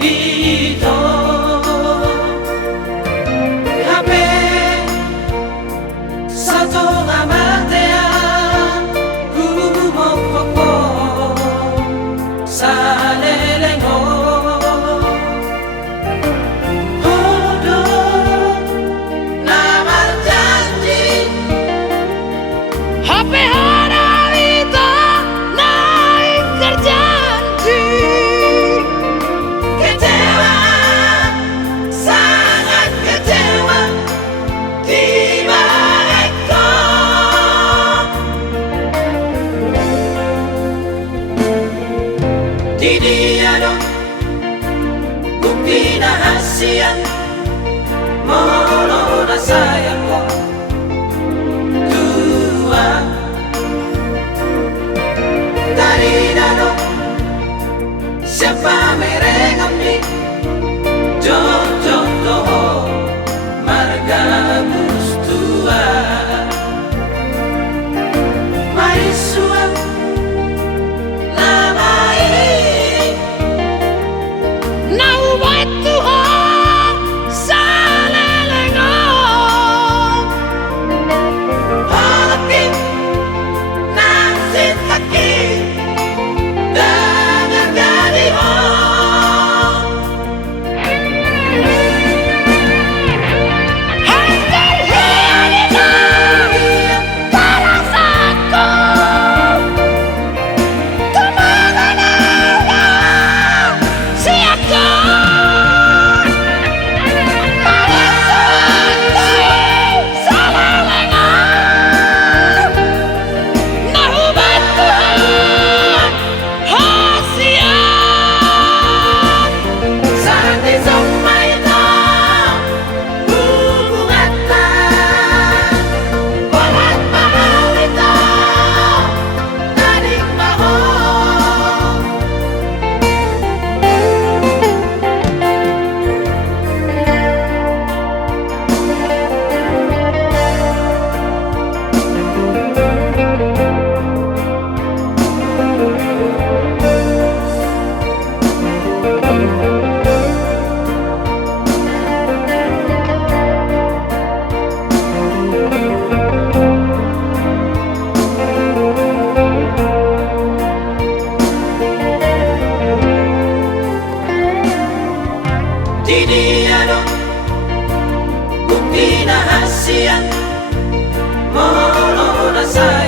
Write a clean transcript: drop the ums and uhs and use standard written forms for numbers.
dito Hape Sato ngamatea Kumokoko Salelengo Hodo Namal janji Hape haralita naik terjanji Kecewa Sangat kecewa Tiba Eko Tidiado Bukti rahasia Molo na sayangku Tua Dari dado Siapa merengami Jojo toho Marga mustua Marisua Lamai Nau batu ho salelengo Halaki Nasi kaki Dengan jadi ho Hancur hianita perasaanku Kemenangan siaku Santi Zomaita Hubungata Walat mahal itu Tarik mahal Tidiado Bukti rahasia Molo na sayangku